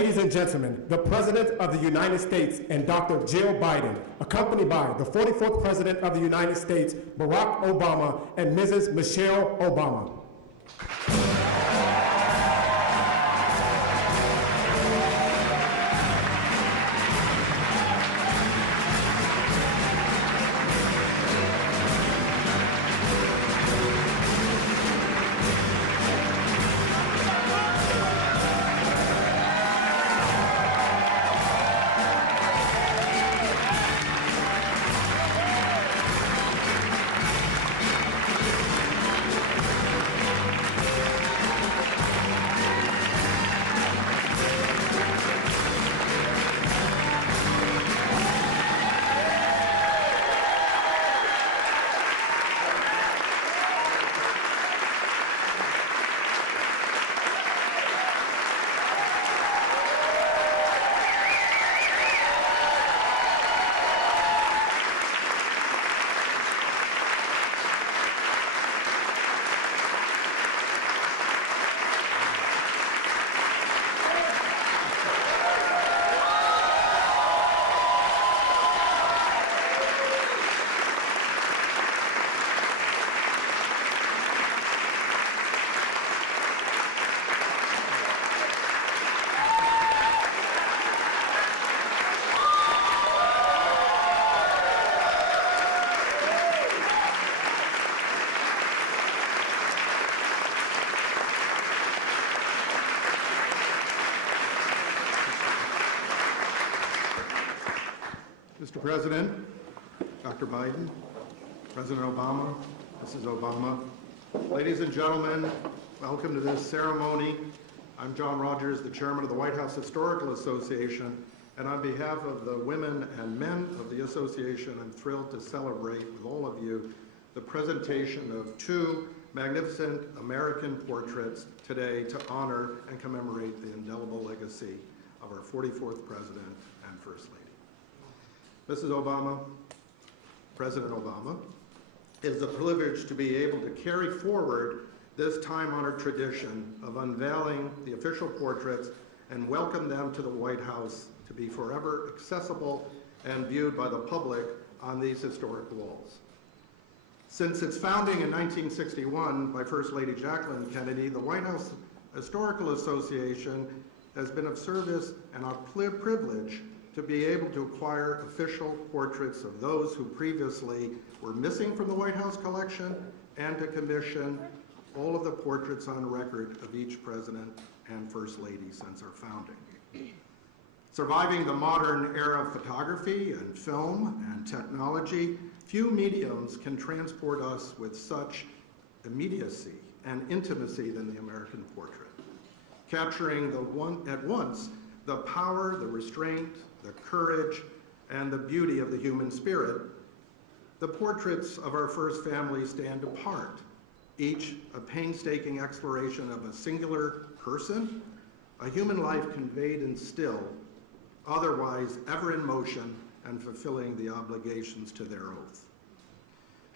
Ladies and gentlemen, the President of the United States and Dr. Jill Biden, accompanied by the 44th President of the United States, Barack Obama, and Mrs. Michelle Obama. Mr. President, Dr. Biden, President Obama, Mrs. Obama, ladies and gentlemen, welcome to this ceremony. I'm John Rogers, the chairman of the White House Historical Association, and on behalf of the women and men of the association, I'm thrilled to celebrate with all of you the presentation of two magnificent American portraits today to honor and commemorate the indelible legacy of our 44th President and First Lady. Mrs. Obama, President Obama, it is a privilege to be able to carry forward this time-honored tradition of unveiling the official portraits and welcome them to the White House to be forever accessible and viewed by the public on these historic walls. Since its founding in 1961 by First Lady Jacqueline Kennedy, the White House Historical Association has been of service and a privilege to be able to acquire official portraits of those who previously were missing from the White House collection and to commission all of the portraits on record of each President and First Lady since our founding. Surviving the modern era of photography and film and technology, few mediums can transport us with such immediacy and intimacy than the American portrait, capturing at once the power, the restraint, the courage, and the beauty of the human spirit. The portraits of our first family stand apart, each a painstaking exploration of a singular person, a human life conveyed in still, otherwise ever in motion and fulfilling the obligations to their oath.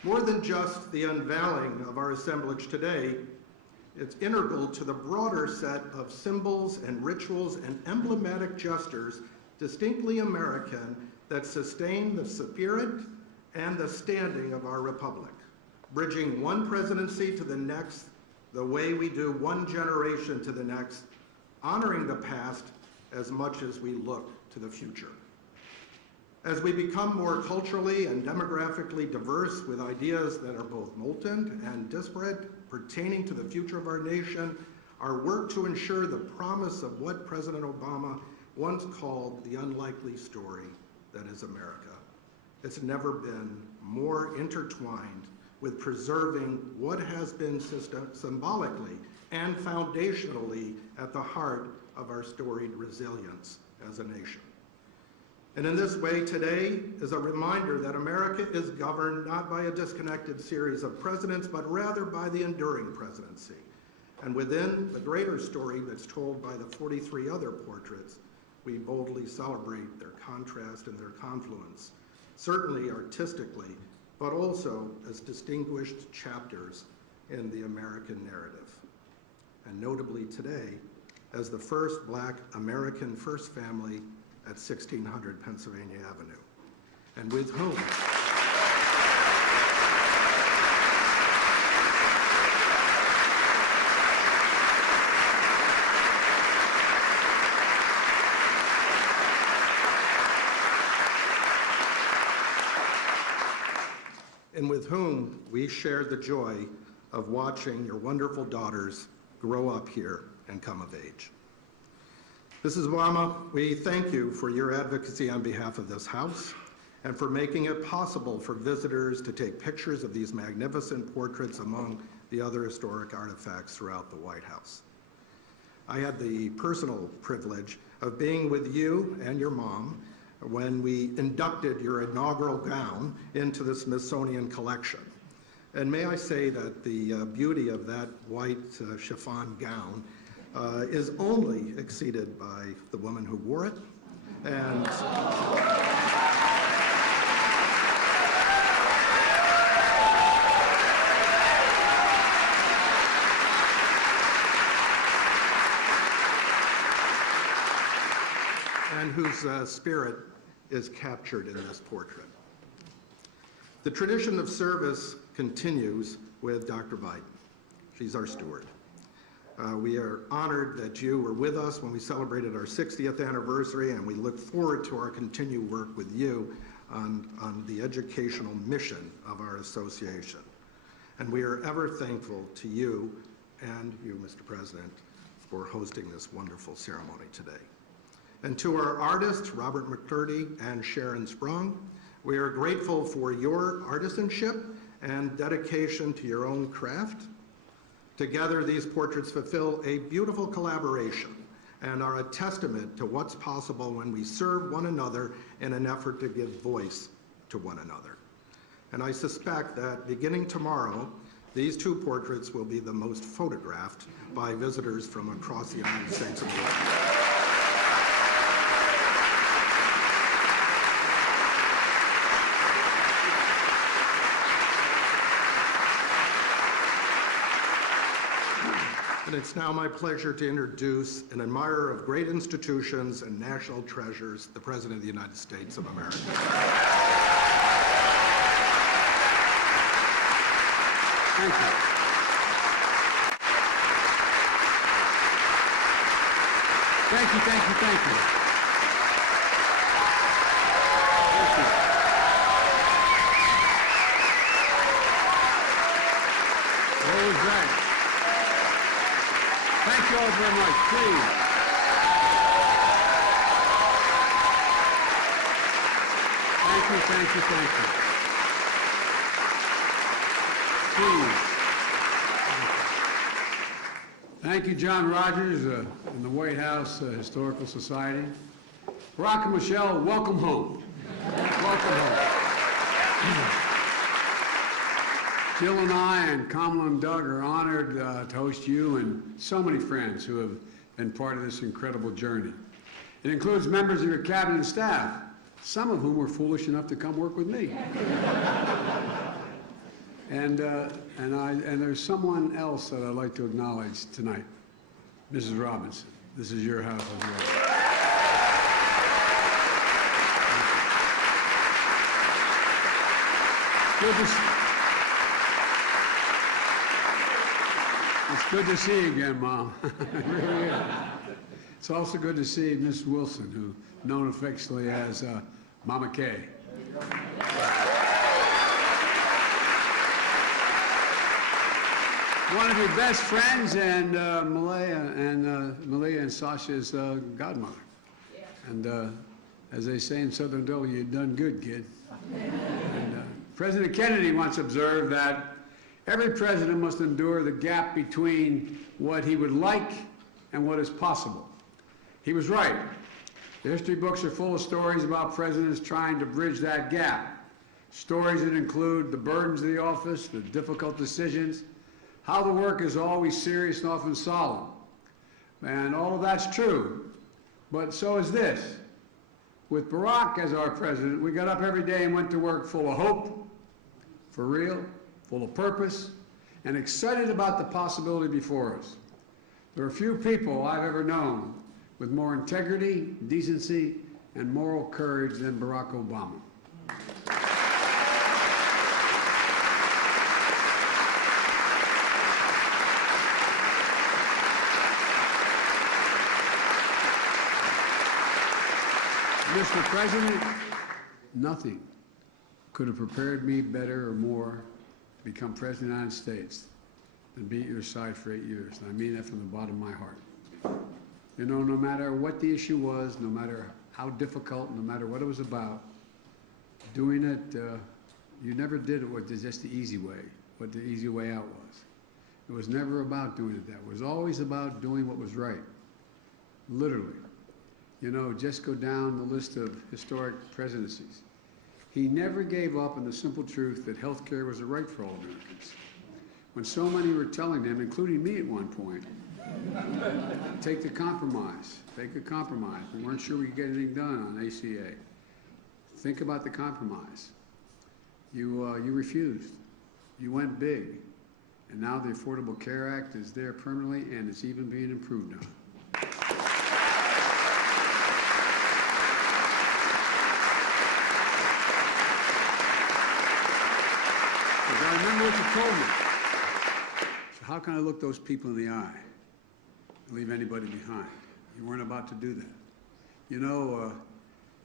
More than just the unveiling of our assemblage today, it's integral to the broader set of symbols and rituals and emblematic gestures distinctly American that sustain the spirit and the standing of our republic, bridging one presidency to the next the way we do one generation to the next, honoring the past as much as we look to the future. As we become more culturally and demographically diverse with ideas that are both molten and disparate pertaining to the future of our nation, our work to ensure the promise of what President Obama once called the unlikely story that is America. It's never been more intertwined with preserving what has been symbolically and foundationally at the heart of our storied resilience as a nation. And in this way, today is a reminder that America is governed not by a disconnected series of presidents, but rather by the enduring presidency. And within the greater story that's told by the 43 other portraits, we boldly celebrate their contrast and their confluence, certainly artistically, but also as distinguished chapters in the American narrative. And notably today, as the first Black American first family at 1600 Pennsylvania Avenue, and with whom we shared the joy of watching your wonderful daughters grow up here and come of age. Mrs. Obama, we thank you for your advocacy on behalf of this House and for making it possible for visitors to take pictures of these magnificent portraits among the other historic artifacts throughout the White House. I had the personal privilege of being with you and your mom when we inducted your inaugural gown into the Smithsonian collection. And may I say that the beauty of that white chiffon gown is only exceeded by the woman who wore it. And whose spirit is captured in this portrait. The tradition of service continues with Dr. Biden. She's our steward. We are honored that you were with us when we celebrated our 60th anniversary, and we look forward to our continued work with you on the educational mission of our association. And we are ever thankful to you and you, Mr. President, for hosting this wonderful ceremony today. And to our artists, Robert McCurdy and Sharon Sprung, we are grateful for your artisanship and dedication to your own craft. Together, these portraits fulfill a beautiful collaboration and are a testament to what's possible when we serve one another in an effort to give voice to one another. And I suspect that beginning tomorrow, these two portraits will be the most photographed by visitors from across the United States of America. And it's now my pleasure to introduce an admirer of great institutions and national treasures, the President of the United States of America. Thank you. Thank you, thank you, thank you. Thank you. Always right. Thank you all very much, please. Thank you, thank you, thank you. Please. Thank you, John Rogers and the White House Historical Society. Barack and Michelle, welcome home. Welcome home. Jill and I and Kamala and Doug are honored to host you and so many friends who have been part of this incredible journey. It includes members of your cabinet and staff, some of whom were foolish enough to come work with me. And there's someone else that I'd like to acknowledge tonight, Mrs. Robinson. This is your house as well. It's good to see you again, Mom. It really is. It's also good to see Miss Wilson, who known affectionately as Mama Kay. One of your best friends and Malia and Sasha's godmother. Yeah. And as they say in Southern Dole, you've done good, kid. And, President Kennedy once observed that every president must endure the gap between what he would like and what is possible. He was right. The history books are full of stories about presidents trying to bridge that gap. Stories that include the burdens of the office, the difficult decisions, how the work is always serious and often solemn. And all of that's true, but so is this. With Barack as our president, we got up every day and went to work full of hope, for real, full of purpose, and excited about the possibility before us. There are few people I've ever known with more integrity, decency, and moral courage than Barack Obama. Mr. President, nothing could have prepared me better or more to become President of the United States than be at your side for 8 years. And I mean that from the bottom of my heart. You know, no matter what the issue was, no matter how difficult, no matter what it was about, doing it, you never did it with just the easy way, what the easy way out was. It was never about doing it that way. It was always about doing what was right, literally. You know, just go down the list of historic presidencies. He never gave up on the simple truth that health care was a right for all Americans. When so many were telling him, including me at one point, take the compromise, take a compromise. We weren't sure we could get anything done on ACA. Think about the compromise. You refused. You went big. And now the Affordable Care Act is there permanently, and it's even being improved on. I remember what you told me. So how can I look those people in the eye and leave anybody behind? You weren't about to do that. You know,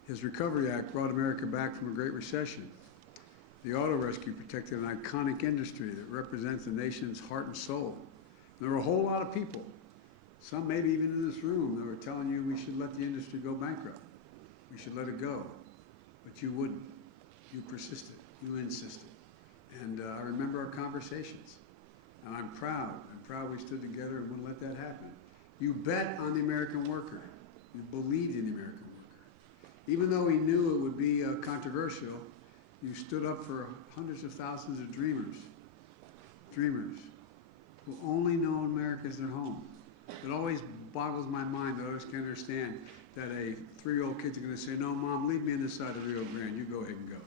his Recovery Act brought America back from a Great Recession. The auto rescue protected an iconic industry that represents the nation's heart and soul. And there were a whole lot of people, some maybe even in this room, that were telling you we should let the industry go bankrupt. We should let it go. But you wouldn't. You persisted. You insisted. And I remember our conversations, and I'm proud we stood together and wouldn't let that happen. You bet on the American worker. You believed in the American worker. Even though he knew it would be controversial, you stood up for hundreds of thousands of dreamers who only know America as their home. It always boggles my mind that I always can't understand that a 3-year-old kid's going to say, no, Mom, leave me on this side of Rio Grande. You go ahead and go.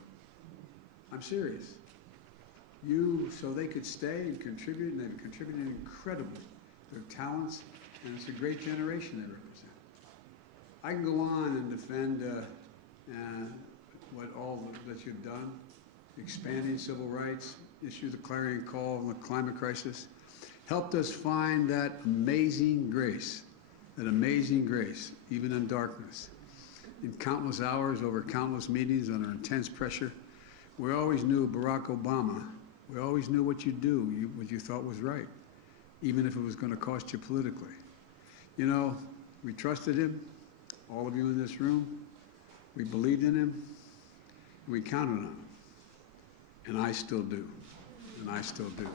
I'm serious. So they could stay and contribute, and they've contributed incredibly. Their talents, and it's a great generation they represent. I can go on and defend what all that you've done, expanding civil rights, issue the clarion call on the climate crisis, helped us find that amazing grace, even in darkness. In countless hours, over countless meetings, under intense pressure, we always knew Barack Obama. We always knew what you'd do, what you thought was right, even if it was going to cost you politically. You know, we trusted him, all of you in this room. We believed in him, and we counted on him. And I still do. And I still do.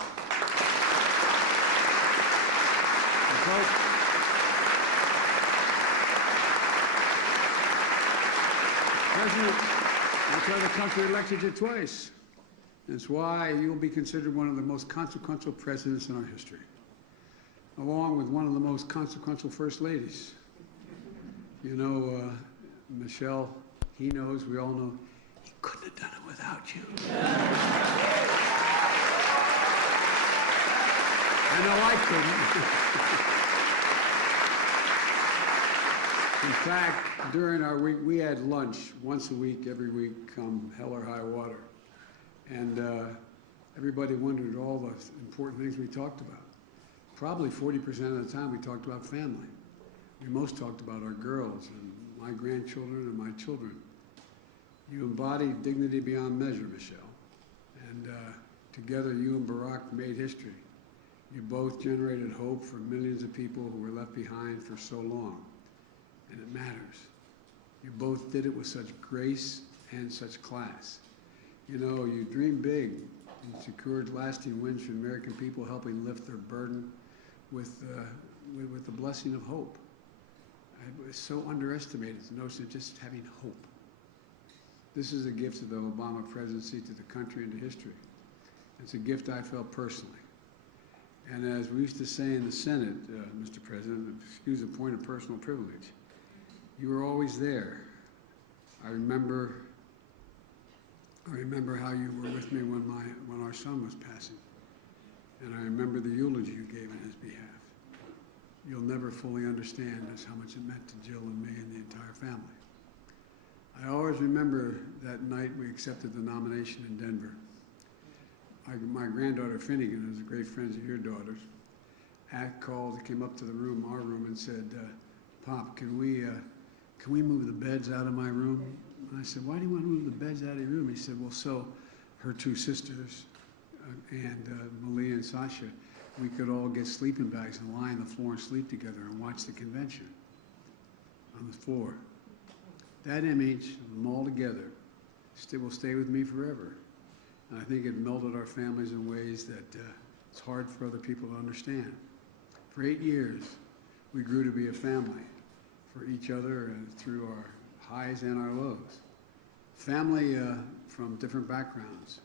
President, that's why the country elected you twice. That's why you'll be considered one of the most consequential presidents in our history, along with one of the most consequential first ladies. You know, Michelle, he knows, we all know, he couldn't have done it without you. I know I couldn't. In fact, during our week, we had lunch once a week, every week, come hell or high water. And everybody wondered all the important things we talked about. Probably 40% of the time we talked about family. We most talked about our girls and my grandchildren and my children. You embody dignity beyond measure, Michelle. And together you and Barack made history. You both generated hope for millions of people who were left behind for so long. And it matters. You both did it with such grace and such class. You know, you dreamed big. You secured lasting wins for the American people, helping lift their burden with the blessing of hope. It was so underestimated, the notion of just having hope. This is a gift of the Obama presidency to the country and to history. It's a gift I felt personally. And as we used to say in the Senate, Mr. President, excuse the point of personal privilege, you were always there. I remember how you were with me when our son was passing. And I remember the eulogy you gave in his behalf. you'll never fully understand just how much it meant to Jill and me and the entire family. I always remember that night we accepted the nomination in Denver. My granddaughter Finnegan, who's a great friend of your daughter's, called, came up to the room, our room, and said, "Pop, can we move the beds out of my room?" And I said, "Why do you want to move the beds out of your room?" He said, "Well, so her two sisters and Malia and Sasha, we could all get sleeping bags and lie on the floor and sleep together and watch the convention on the floor." That image of them all together will stay with me forever. And I think it melded our families in ways that it's hard for other people to understand. For 8 years, we grew to be a family for each other and through our highs and our lows. Family from different backgrounds,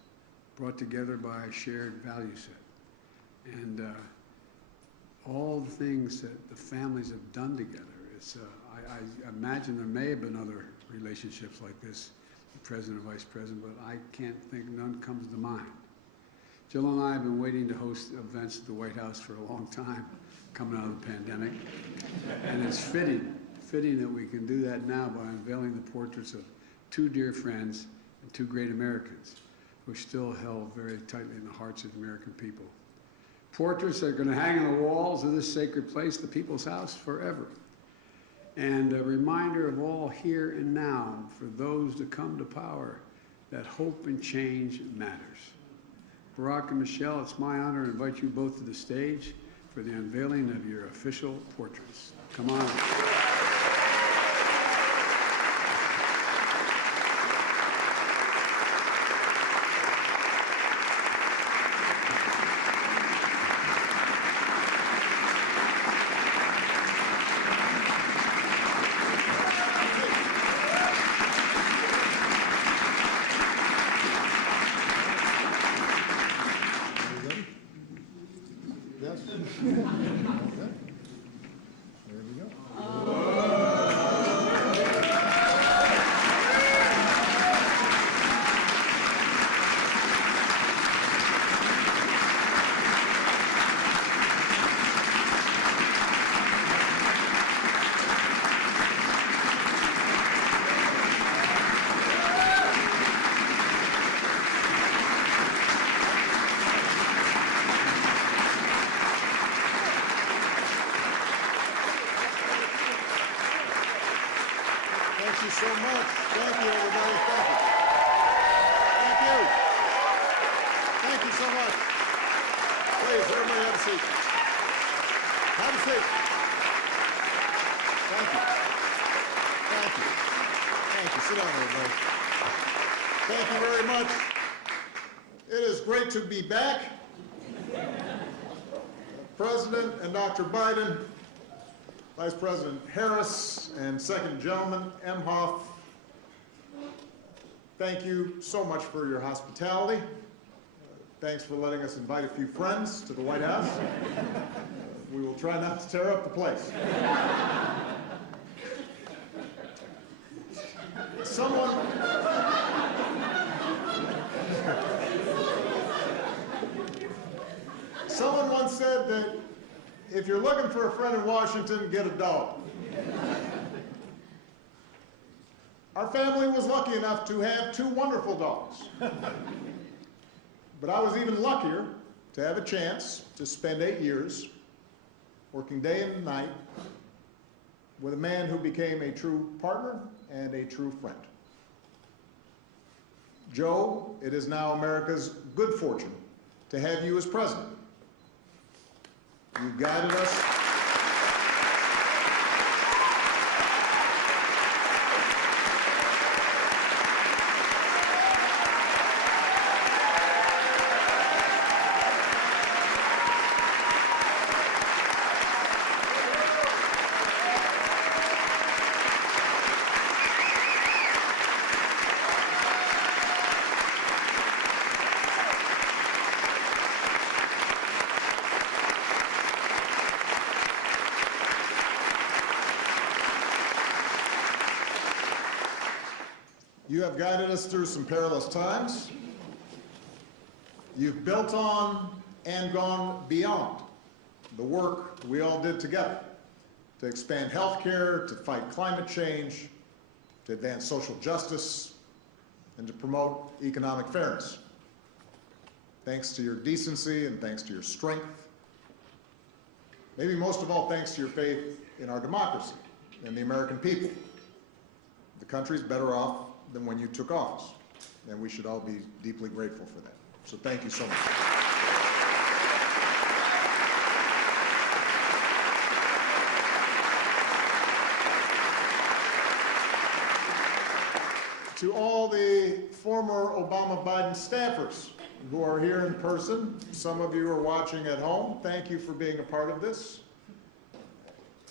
brought together by a shared value set. And all the things that the families have done together, I imagine there may have been other relationships like this, the president, vice president, but I can't think, none comes to mind. Jill and I have been waiting to host events at the White House for a long time, coming out of the pandemic. And it's fitting that we can do that now by unveiling the portraits of two dear friends and two great Americans who are still held very tightly in the hearts of the American people. Portraits that are going to hang on the walls of this sacred place, the People's House, forever. And a reminder of all here and now for those to come to power that hope and change matters. Barack and Michelle, it's my honor to invite you both to the stage for the unveiling of your official portraits. Come on. Yes? Okay. There we go. Thank you so much. Thank you, everybody. Thank you. Thank you. Thank you so much. Please, everybody have a seat. Have a seat. Thank you. Thank you. Thank you. Sit down, everybody. Thank you very much. It is great to be back. President and Dr. Biden, Vice President Harris, and Second Gentleman Emhoff, thank you so much for your hospitality. Thanks for letting us invite a few friends to the White House. We will try not to tear up the place. Someone once said that if you're looking for a friend in Washington, get a dog. Our family was lucky enough to have two wonderful dogs. But I was even luckier to have a chance to spend 8 years working day and night with a man who became a true partner and a true friend. Joe, it is now America's good fortune to have you as president. You guided us. You have guided us through some perilous times. You've built on and gone beyond the work we all did together. to expand health care, to fight climate change, to advance social justice, and to promote economic fairness. Thanks to your decency and thanks to your strength. Maybe most of all, thanks to your faith in our democracy and the American people. The country's better off than when you took office, and we should all be deeply grateful for that. So thank you so much. To all the former Obama-Biden staffers who are here in person, some of you are watching at home, thank you for being a part of this.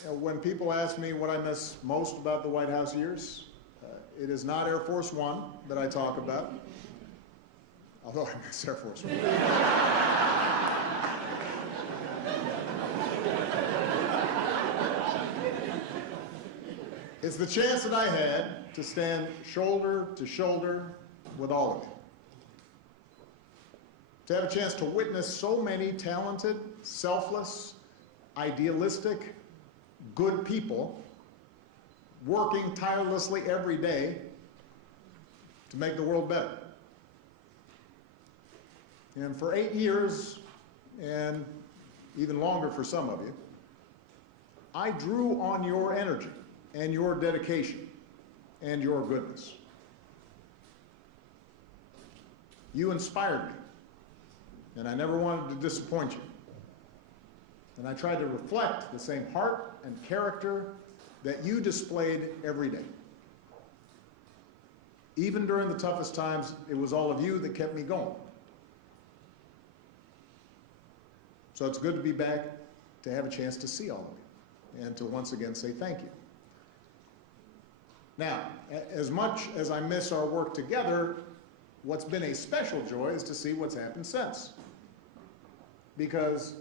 When people ask me what I miss most about the White House years, it is not Air Force One that I talk about, although I miss Air Force One. It's the chance that I had to stand shoulder to shoulder with all of you. To have a chance to witness so many talented, selfless, idealistic, good people working tirelessly every day to make the world better. And for 8 years, and even longer for some of you, I drew on your energy and your dedication and your goodness. You inspired me, and I never wanted to disappoint you. And I tried to reflect the same heart and character that you displayed every day. Even during the toughest times, it was all of you that kept me going. So it's good to be back, to have a chance to see all of you, and to once again say thank you. Now, as much as I miss our work together, what's been a special joy is to see what's happened since. Because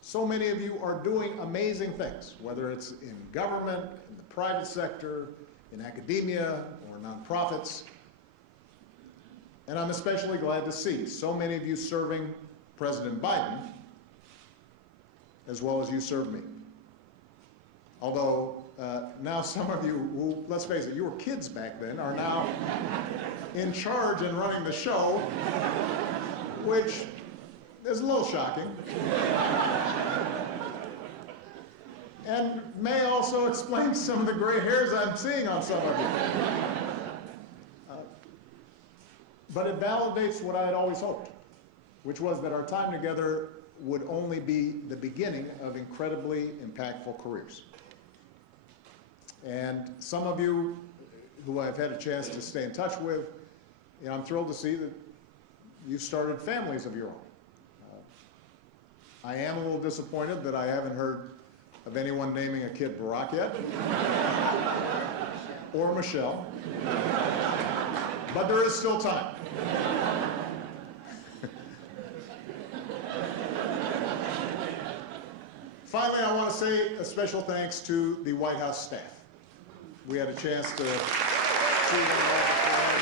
so many of you are doing amazing things, whether it's in government, in the private sector, in academia, or nonprofits. And I'm especially glad to see so many of you serving President Biden, as well as you served me. Although now some of you who, let's face it, you were kids back then, are now in charge and running the show, which is a little shocking. And may also explain some of the gray hairs I'm seeing on some of you. But it validates what I had always hoped, which was that our time together would only be the beginning of incredibly impactful careers. And some of you who I've had a chance to stay in touch with, I'm thrilled to see that you've started families of your own. I am a little disappointed that I haven't heard of anyone naming a kid Barack yet, or Michelle, but there is still time. Finally, I want to say a special thanks to the White House staff. We had a chance to see them all beforehand.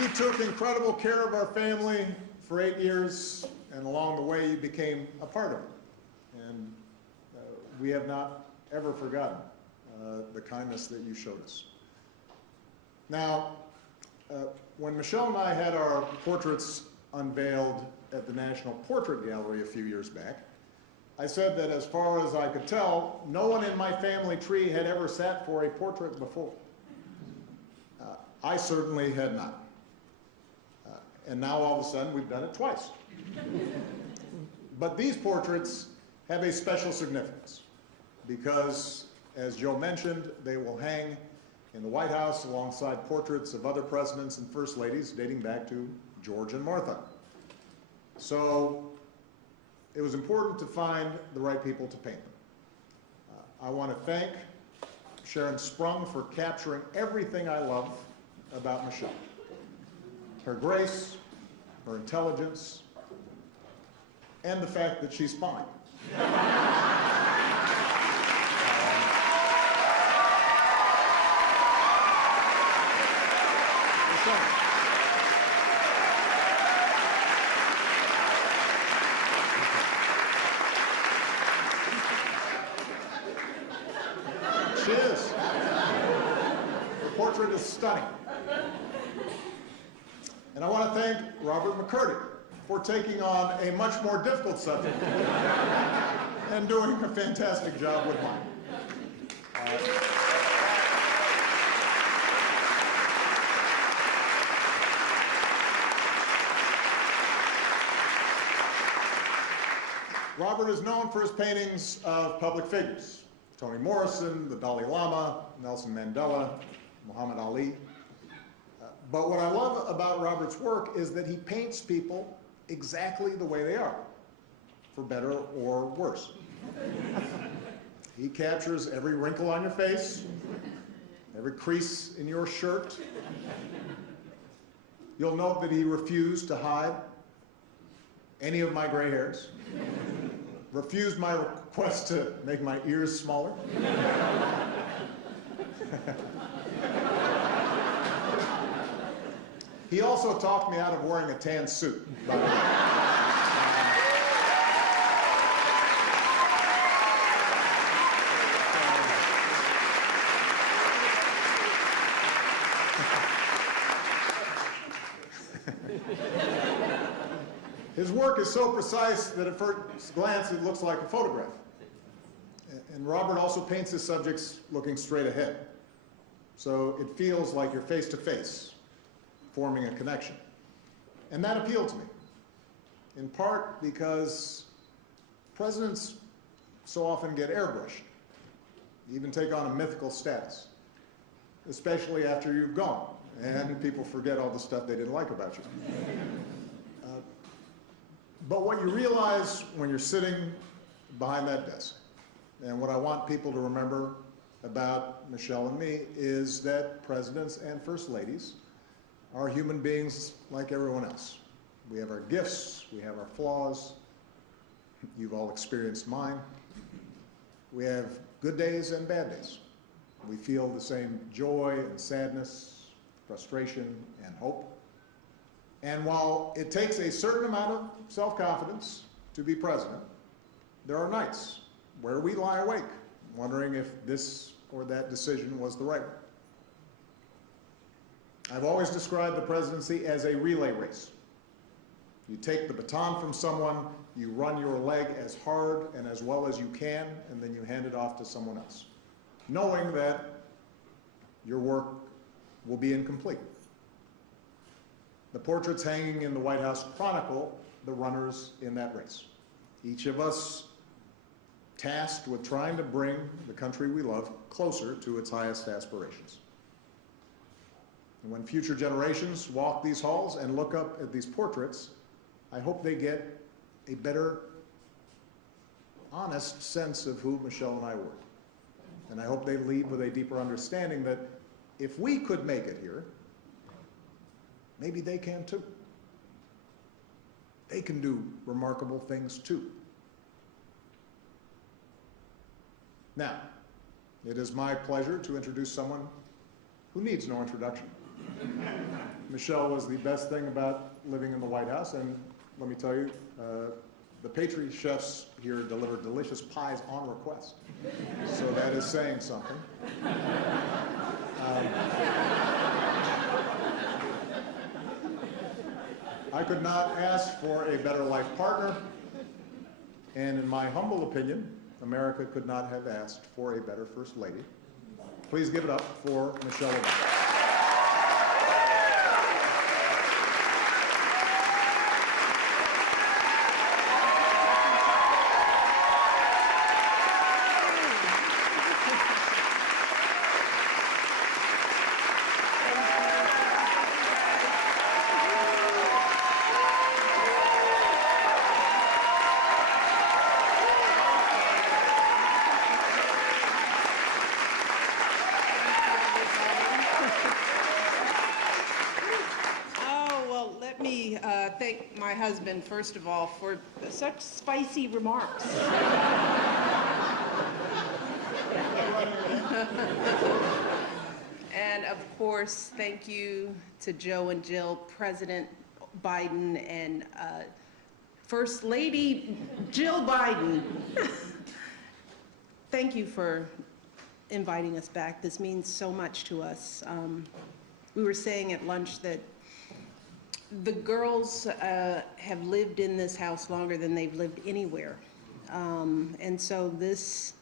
You took incredible care of our family for 8 years, and along the way you became a part of it. And we have not ever forgotten the kindness that you showed us. Now, when Michelle and I had our portraits unveiled at the National Portrait Gallery a few years back, I said that as far as I could tell, no one in my family tree had ever sat for a portrait before. I certainly had not. And now all of a sudden we've done it twice. But these portraits have a special significance because, as Joe mentioned, they will hang in the White House alongside portraits of other presidents and first ladies dating back to George and Martha. So it was important to find the right people to paint them. I want to thank Sharon Sprung for capturing everything I love about Michelle. Her grace, her intelligence, and the fact that she's fine. portrait is stunning. And I want to thank Robert McCurdy for taking on a much more difficult subject and doing a fantastic job with mine. Robert is known for his paintings of public figures: Toni Morrison, the Dalai Lama, Nelson Mandela, Muhammad Ali. But what I love about Robert's work is that he paints people exactly the way they are, for better or worse. He captures every wrinkle on your face, every crease in your shirt. You'll note that he refused to hide any of my gray hairs, refused my request to make my ears smaller. He also talked me out of wearing a tan suit, by the way. His work is so precise that at first glance it looks like a photograph. And Robert also paints his subjects looking straight ahead. So it feels like you're face to face, forming a connection. And that appealed to me, in part because presidents so often get airbrushed, even take on a mythical status, especially after you've gone, and people forget all the stuff they didn't like about you. But what you realize when you're sitting behind that desk, and what I want people to remember about Michelle and me, is that presidents and first ladies are human beings like everyone else. We have our gifts, we have our flaws. You've all experienced mine. We have good days and bad days. We feel the same joy and sadness, frustration and hope. And while it takes a certain amount of self-confidence to be president, there are nights where we lie awake, wondering if this or that decision was the right one. I've always described the presidency as a relay race. You take the baton from someone, you run your leg as hard and as well as you can, and then you hand it off to someone else, knowing that your work will be incomplete. The portraits hanging in the White House chronicle the runners in that race. Each of us tasked with trying to bring the country we love closer to its highest aspirations. And when future generations walk these halls and look up at these portraits, I hope they get a better, honest sense of who Michelle and I were. And I hope they leave with a deeper understanding that if we could make it here, maybe they can too. They can do remarkable things too. Now, it is my pleasure to introduce someone who needs no introduction. Michelle was the best thing about living in the White House, and let me tell you, the pastry chefs here deliver delicious pies on request. So that is saying something. I could not ask for a better life partner, and in my humble opinion, America could not have asked for a better First Lady. Please give it up for Michelle Obama. Thank my husband, first of all, for such spicy remarks. And of course, thank you to Joe and Jill, President Biden, and First Lady Jill Biden. Thank you for inviting us back. This means so much to us. We were saying at lunch that the girls have lived in this house longer than they've lived anywhere. And so this,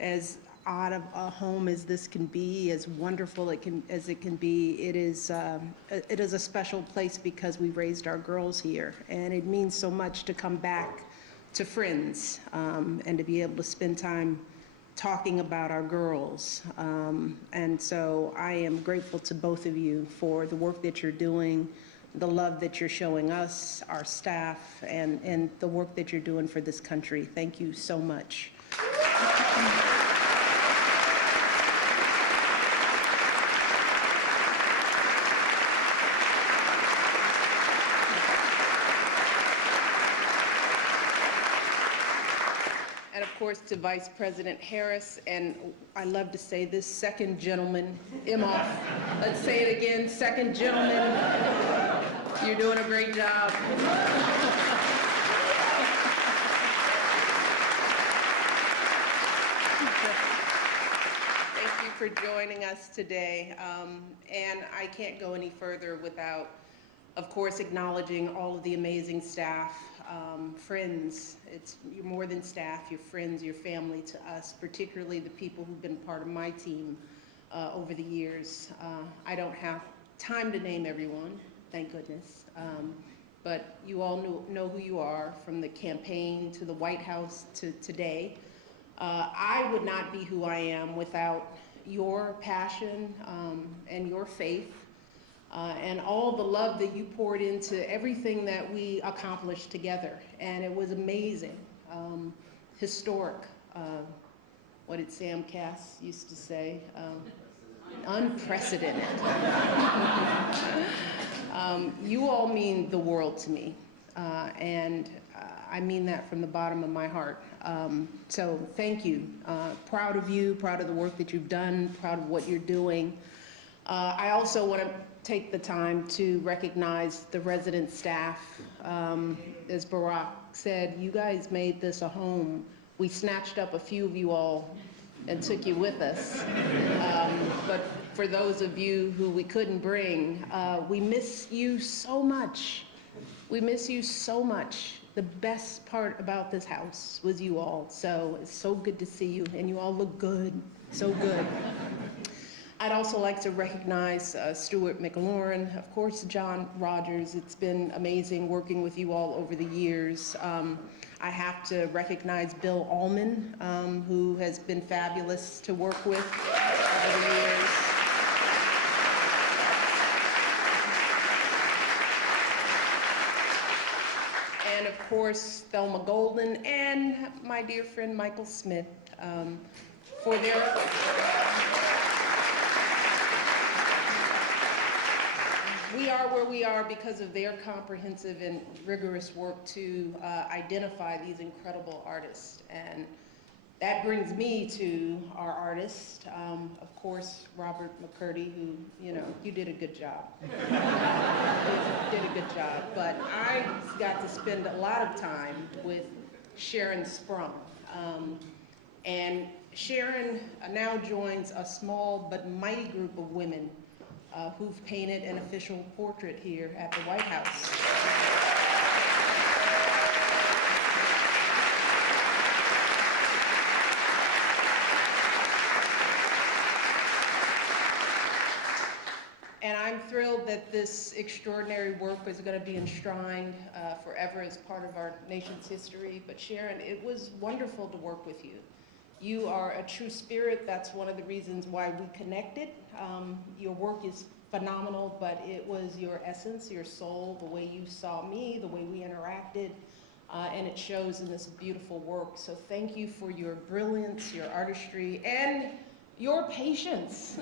as odd of a home as this can be, as wonderful as it can be, it is a special place because we raised our girls here. And it means so much to come back to friends and to be able to spend time talking about our girls. And so I am grateful to both of you for the work that you're doing, the love that you're showing us, our staff, and the work that you're doing for this country. Thank you so much. And of course to Vice President Harris, and I love to say this, second gentleman, Imhoff. Let's say it again, second gentleman. You're doing a great job. Thank you for joining us today. And I can't go any further without, of course, acknowledging all of the amazing staff, friends. You're more than staff, you're friends, you're family to us, particularly the people who've been part of my team over the years. I don't have time to name everyone, thank goodness. But you all know who you are, from the campaign to the White House to today. I would not be who I am without your passion and your faith. And all the love that you poured into everything that we accomplished together. And it was amazing, historic. What did Sam Cass used to say? Unprecedented. You all mean the world to me. And I mean that from the bottom of my heart. So thank you. Proud of you, proud of the work that you've done, proud of what you're doing. I also want to take the time to recognize the resident staff. As Barack said, you guys made this a home. We snatched up a few of you all and took you with us. But for those of you who we couldn't bring, we miss you so much. We miss you so much. The best part about this house was you all. So it's so good to see you, and you all look good, so good. I'd also like to recognize Stuart McLaurin, of course, John Rogers. It's been amazing working with you all over the years. I have to recognize Bill Allman, who has been fabulous to work with over the years. And of course, Thelma Golden and my dear friend Michael Smith for their we are where we are because of their comprehensive and rigorous work to identify these incredible artists. And that brings me to our artist, of course, Robert McCurdy, who, you did a good job. did a good job. But I got to spend a lot of time with Sharon Sprung. And Sharon now joins a small but mighty group of women who've painted an official portrait here at the White House. And I'm thrilled that this extraordinary work is going to be enshrined forever as part of our nation's history. But Sharon, it was wonderful to work with you. You are a true spirit. That's one of the reasons why we connected. Your work is phenomenal, but it was your essence, your soul, the way you saw me, the way we interacted, and it shows in this beautiful work. So thank you for your brilliance, your artistry, and your patience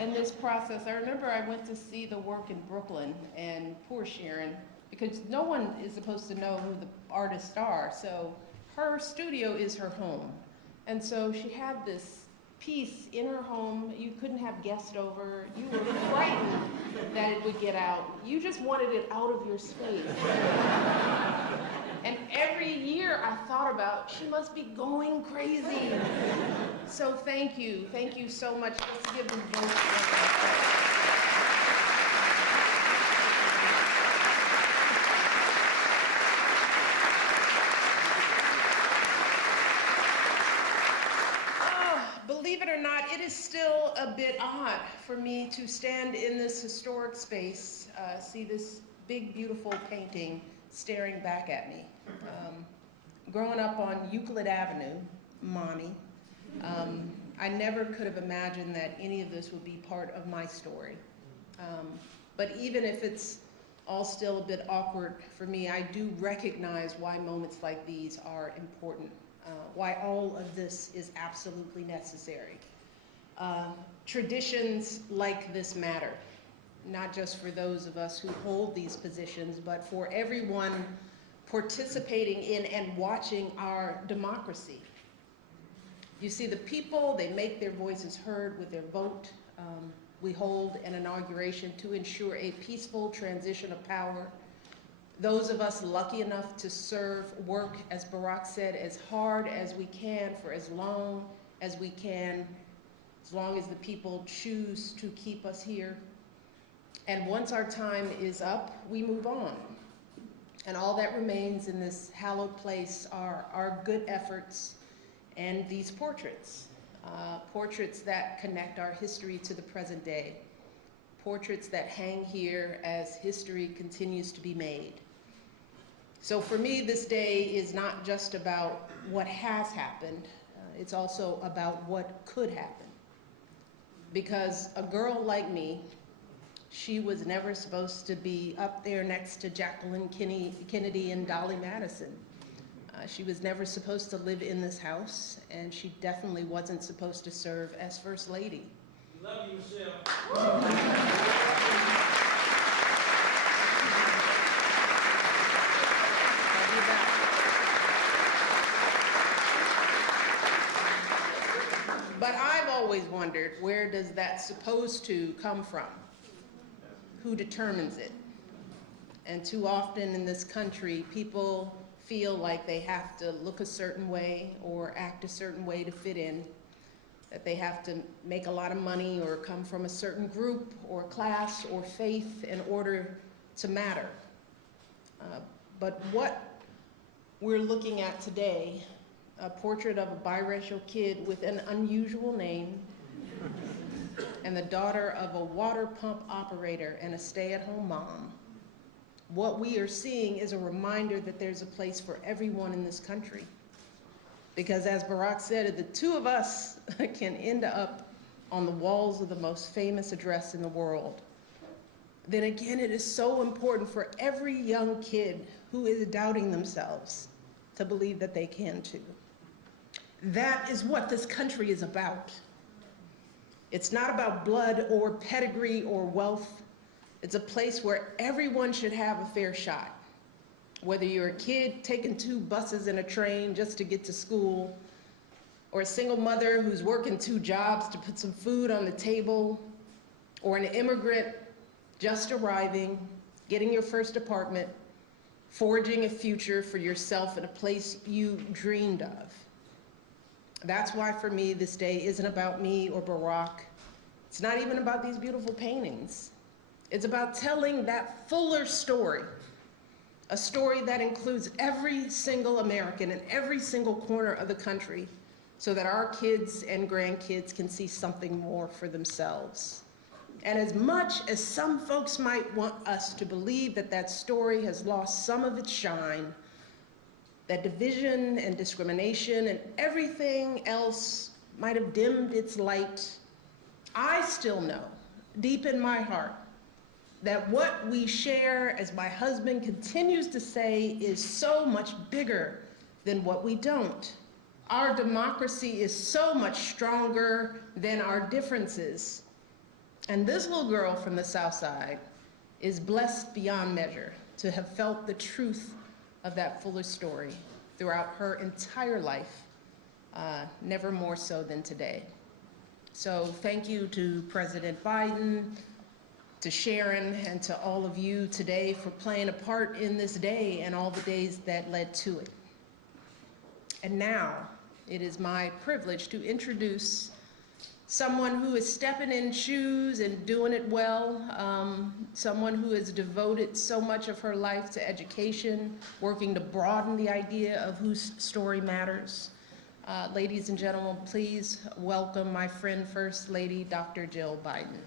in this process. I remember I went to see the work in Brooklyn, and poor Sharon, because no one is supposed to know who the artists are, so her studio is her home. And so she had this piece in her home. You couldn't have guests over. You were frightened that it would get out. You just wanted it out of your space. And every year I thought about, she must be going crazy. So thank you so much. Let's give them both. Believe it or not, it is still a bit odd for me to stand in this historic space, see this big, beautiful painting staring back at me. Growing up on Euclid Avenue, Monty, I never could have imagined that any of this would be part of my story. But even if it's all still a bit awkward for me, I do recognize why moments like these are important. Why all of this is absolutely necessary. Traditions like this matter, not just for those of us who hold these positions, but for everyone participating in and watching our democracy. You see, the people, they make their voices heard with their vote. We hold an inauguration to ensure a peaceful transition of power. Those of us lucky enough to serve, work, as Barack said, as hard as we can for as long as we can, as long as the people choose to keep us here. And once our time is up, we move on. And all that remains in this hallowed place are our good efforts and these portraits. Portraits that connect our history to the present day. Portraits that hang here as history continues to be made. So for me, this day is not just about what has happened, it's also about what could happen. Because a girl like me, she was never supposed to be up there next to Jacqueline Kennedy and Dolly Madison. She was never supposed to live in this house, and she definitely wasn't supposed to serve as First Lady. Love you, Michelle. But I've always wondered, where does that supposed to come from? Who determines it? And too often in this country, people feel like they have to look a certain way or act a certain way to fit in, that they have to make a lot of money or come from a certain group or class or faith in order to matter. But what we're looking at today, a portrait of a biracial kid with an unusual name and the daughter of a water pump operator and a stay-at-home mom. What we are seeing is a reminder that there's a place for everyone in this country. Because as Barack said, if the two of us can end up on the walls of the most famous address in the world, then again, it is so important for every young kid who is doubting themselves to believe that they can too. That is what this country is about. It's not about blood or pedigree or wealth. It's a place where everyone should have a fair shot. Whether you're a kid taking 2 buses and a train just to get to school, or a single mother who's working 2 jobs to put some food on the table, or an immigrant just arriving, getting your first apartment, forging a future for yourself in a place you dreamed of. That's why for me, this day isn't about me or Barack. It's not even about these beautiful paintings. It's about telling that fuller story, a story that includes every single American in every single corner of the country, so that our kids and grandkids can see something more for themselves. And as much as some folks might want us to believe that that story has lost some of its shine, that division and discrimination and everything else might have dimmed its light, I still know, deep in my heart, that what we share, as my husband continues to say, is so much bigger than what we don't. Our democracy is so much stronger than our differences. And this little girl from the South Side is blessed beyond measure to have felt the truth of that fuller story throughout her entire life, never more so than today. So thank you to President Biden, to Sharon and to all of you today for playing a part in this day and all the days that led to it. And now it is my privilege to introduce someone who is stepping in shoes and doing it well, someone who has devoted so much of her life to education, working to broaden the idea of whose story matters. Ladies and gentlemen, please welcome my friend, First Lady, Dr. Jill Biden.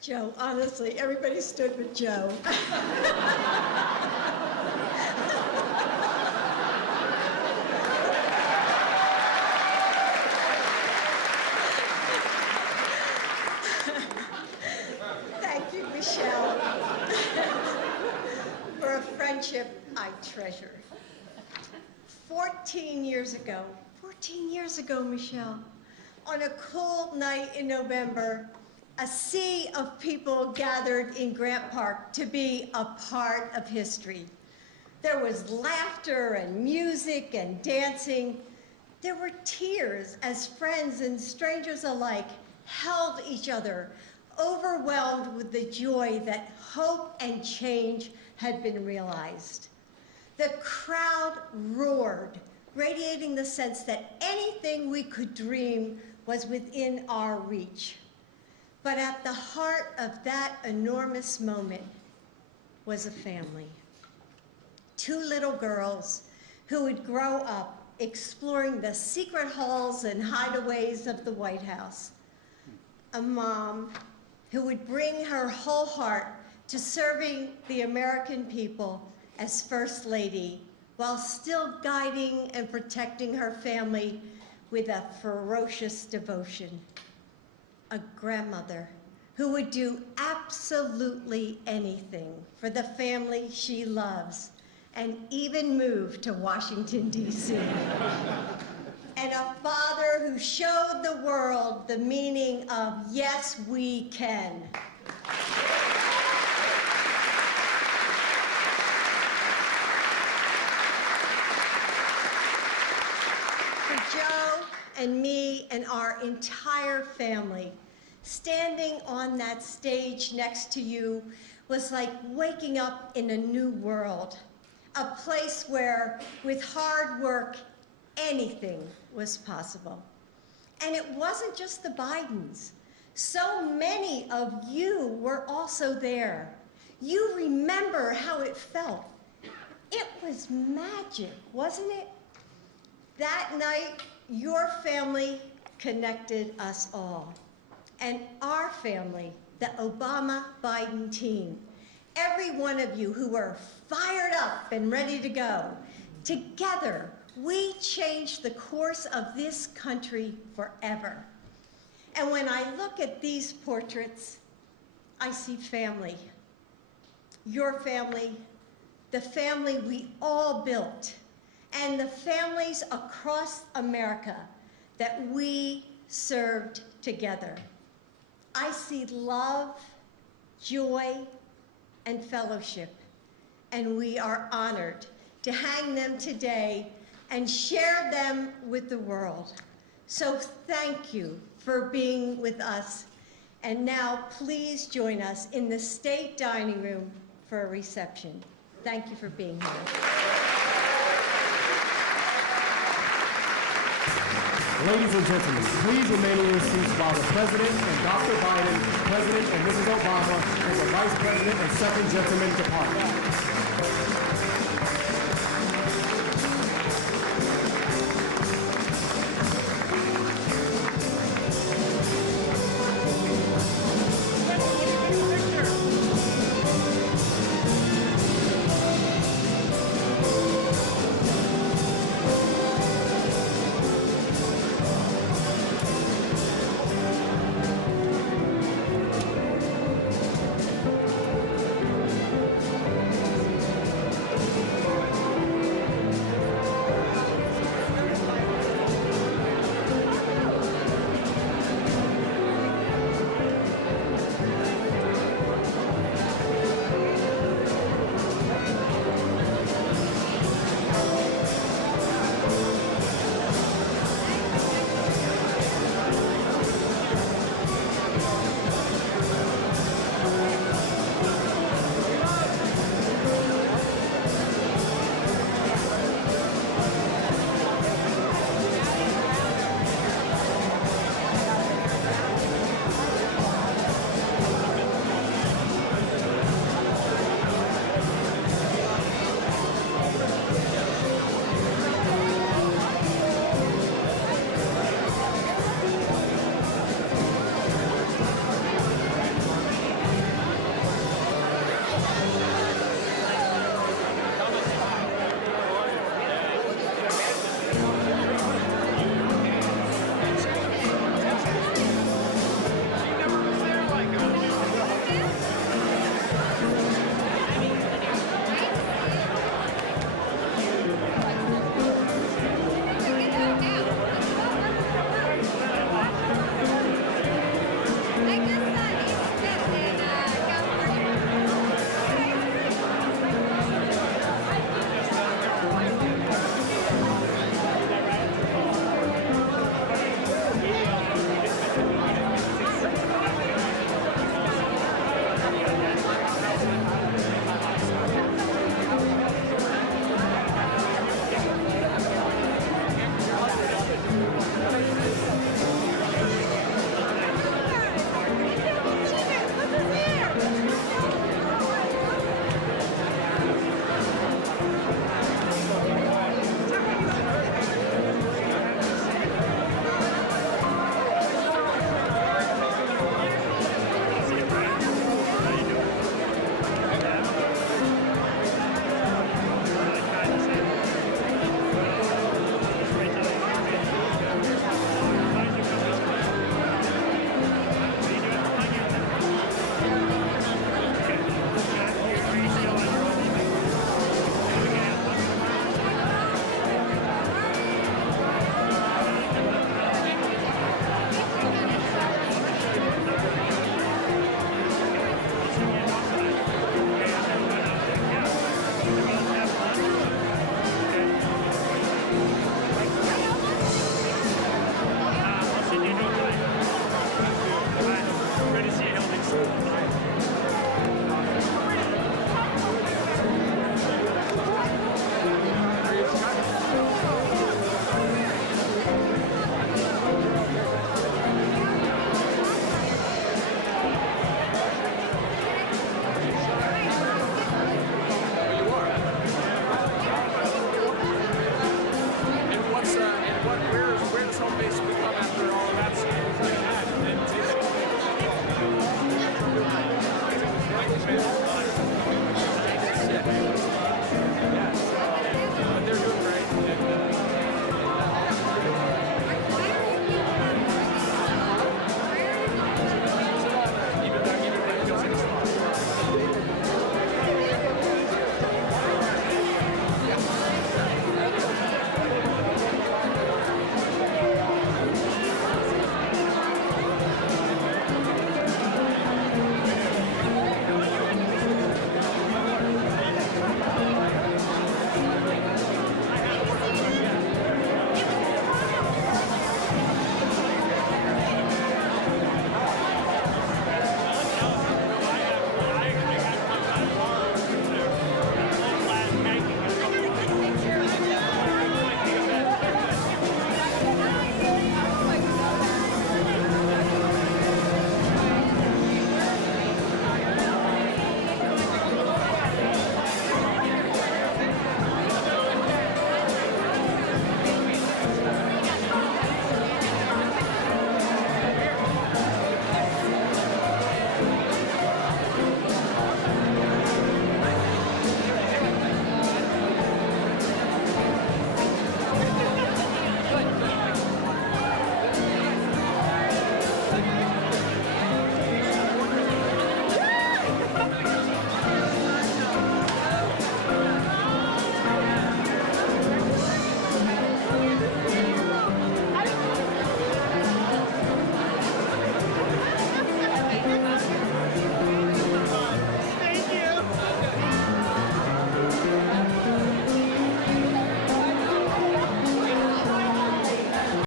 Joe, honestly, everybody stood with Joe. Thank you, Michelle, for a friendship I treasure. 14 years ago, Michelle, on a cold night in November, a sea of people gathered in Grant Park to be a part of history. There was laughter and music and dancing. There were tears as friends and strangers alike held each other, overwhelmed with the joy that hope and change had been realized. The crowd roared, radiating the sense that anything we could dream was within our reach. But at the heart of that enormous moment was a family. 2 little girls who would grow up exploring the secret halls and hideaways of the White House. A mom who would bring her whole heart to serving the American people as First Lady while still guiding and protecting her family with a ferocious devotion. A grandmother who would do absolutely anything for the family she loves and even move to Washington, D.C. And a father who showed the world the meaning of yes, we can. For Joe and me and our entire family, standing on that stage next to you was like waking up in a new world, a place where, with hard work, anything was possible. And it wasn't just the Bidens. So many of you were also there. You remember how it felt. It was magic, wasn't it? That night, your family connected us all. And our family, the Obama-Biden team, every one of you who were fired up and ready to go, together, we changed the course of this country forever. And when I look at these portraits, I see family. Your family, the family we all built, and the families across America that we served together. I see love, joy, and fellowship, and we are honored to hang them today and share them with the world. So thank you for being with us. And now please join us in the State Dining Room for a reception. Thank you for being here. Ladies and gentlemen, please remain in your seats while the President and Dr. Biden, President and Mrs. Obama, and the Vice President and Second Gentleman depart.